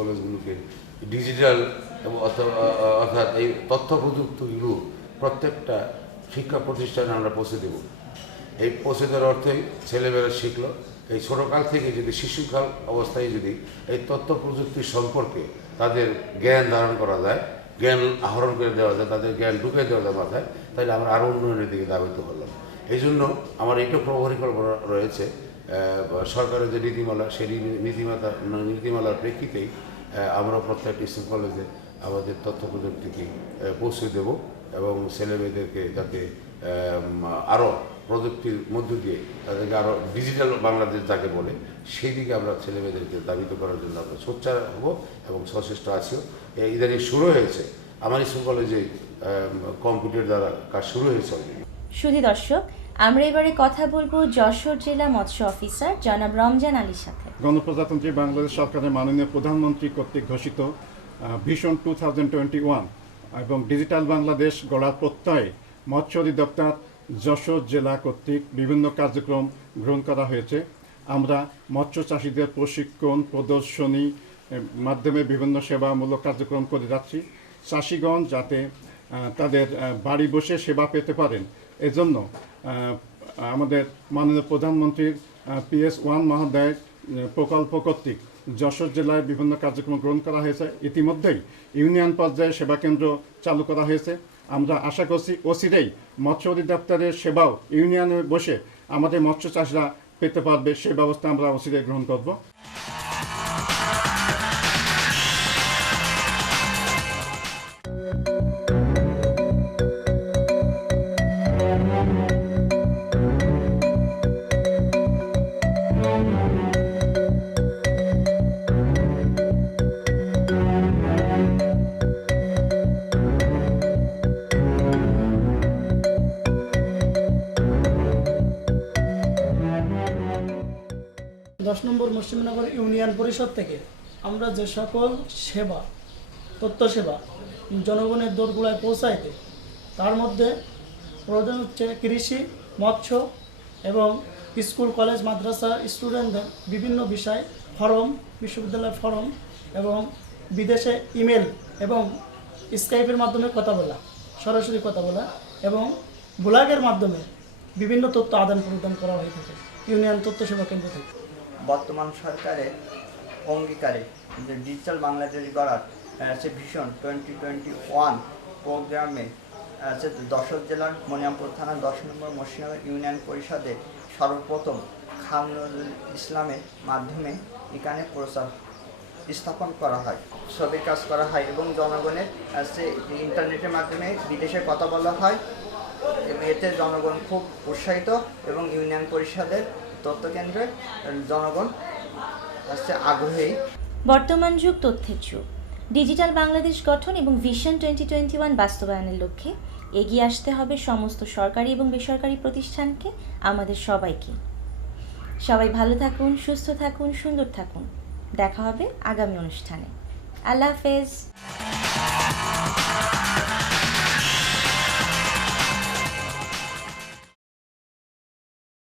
কলেজগুলোকে digital এবং অর্থাৎ এই তথ্য প্রযুক্তিগুলো প্রত্যেকটা শিক্ষা প্রতিষ্ঠানে আমরা পৌঁছে দেব। এই পৌঁছে দেওয়ার অর্থেই ছেলেমেয়েরা শিখলো এই ছোটোকাল থেকে যদি শিশুকাল অবস্থায় যদি এই তথ্য প্রযুক্তি সম্পর্কে তাদের জ্ঞান ধারণ করা যায়, জ্ঞান আহরণ করে দেওয়া যায়, তাদের জ্ঞান ঢুকে দেওয়া যায় মাথায়, তাহলে আমরা আরও উন্নয়নের দিকে ধাবিত হলাম। এই জন্য আমার এইটা পরিকল্পনা রয়েছে সরকারের যে নীতিমালা, সেই নীতিমালার প্রেক্ষিতেই আমরা প্রত্যেকটি স্কুল কলেজে আমাদের তথ্য প্রযুক্তিকে পৌঁছে দেব এবং ছেলেমেয়েদেরকে যাতে আরও প্রযুক্তির মধ্য দিয়ে তাদেরকে আরও ডিজিটাল বাংলাদেশ যাকে বলে সেই দিকে আমরা ছেলেমেয়েদেরকে ধাবিত করার জন্য আমরা সোচ্চার হব এবং সচেষ্ট আছিও। ইদানিং শুরু হয়েছে আমার স্কুল কলেজে কম্পিউটার দ্বারা কাজ শুরু হয়েছে অলরেডি। সুধী দর্শক, আমরা এবারে কথা বলবো যশোর জেলা মৎস্য অফিসার জনাব রমজান আলীর সাথে। গণপ্রজাতন্ত্রী বাংলাদেশ সরকারের মাননীয় প্রধানমন্ত্রী কর্তৃক ঘোষিত ভিশন 2021 এবং ডিজিটাল বাংলাদেশ গড়ার প্রত্যয়ে মৎস্য অধিদপ্তর যশোর জেলা কর্তৃক বিভিন্ন কার্যক্রম গ্রহণ করা হয়েছে। আমরা মৎস্য চাষিদের প্রশিক্ষণ প্রদর্শনী মাধ্যমে বিভিন্ন সেবামূলক কার্যক্রম করে যাচ্ছি। চাষিগণ যাতে তাদের বাড়ি বসে সেবা পেতে পারেন এজন্য আমাদের মাননীয় প্রধানমন্ত্রীর PS1 মহোদয়ের প্রকল্প কর্তৃক যশোর জেলায় বিভিন্ন কার্যক্রম গ্রহণ করা হয়েছে। ইতিমধ্যেই ইউনিয়ন পর্যায়ে সেবা কেন্দ্র চালু করা হয়েছে। আমরা আশা করছি অচিরেই মৎস্য অধিদপ্তরের সেবাও ইউনিয়নে বসে আমাদের মৎস্য চাষিরা পেতে পারবে, সে ব্যবস্থা আমরা অচিরেই গ্রহণ করব। 10 নম্বর মুসলিমনগর ইউনিয়ন পরিষদ থেকে আমরা যে সকল সেবা তথ্য সেবা জনগণের দোরগোড়ায় পৌঁছাইতে, তার মধ্যে প্রধান হচ্ছে কৃষি, মৎস্য এবং স্কুল কলেজ মাদ্রাসা স্টুডেন্টদের বিভিন্ন বিষয় ফরম, বিশ্ববিদ্যালয় ফরম এবং বিদেশে ইমেল এবং স্কাইপের মাধ্যমে কথা বলা, সরাসরি কথা বলা এবং ব্লগের মাধ্যমে বিভিন্ন তথ্য আদান প্রদান করা হয়ে থাকে ইউনিয়ন তথ্য সেবা কেন্দ্র থেকে। বর্তমান সরকারের অঙ্গীকারে যে ডিজিটাল বাংলাদেশ গড়ার সে ভিশন 2021 প্রোগ্রামে যশোর জেলার মনিরামপুর থানার 10 নম্বর মুসলিমনগর ইউনিয়ন পরিষদে সর্বপ্রথম খান নজরুল ইসলামের মাধ্যমে এখানে প্রচার স্থাপন করা হয়, ছবির কাজ করা হয় এবং জনগণের ইন্টারনেটের মাধ্যমে বিদেশে কথা বলা হয় এবং এতে জনগণ খুব উৎসাহিত এবং ইউনিয়ন পরিষদের তথ্যকেন্দ্রে জনগণ আগ্রহী। বর্তমান যুগ তথ্যের যুগ। ডিজিটাল বাংলাদেশ গঠন এবং ভিশন 2021 বাস্তবায়নের লক্ষ্যে এগিয়ে আসতে হবে সমস্ত সরকারি এবং বেসরকারি প্রতিষ্ঠানকে, আমাদের সবাইকে। সবাই ভালো থাকুন, সুস্থ থাকুন, সুন্দর থাকুন। দেখা হবে আগামী অনুষ্ঠানে। আল্লাহ হাফেজ।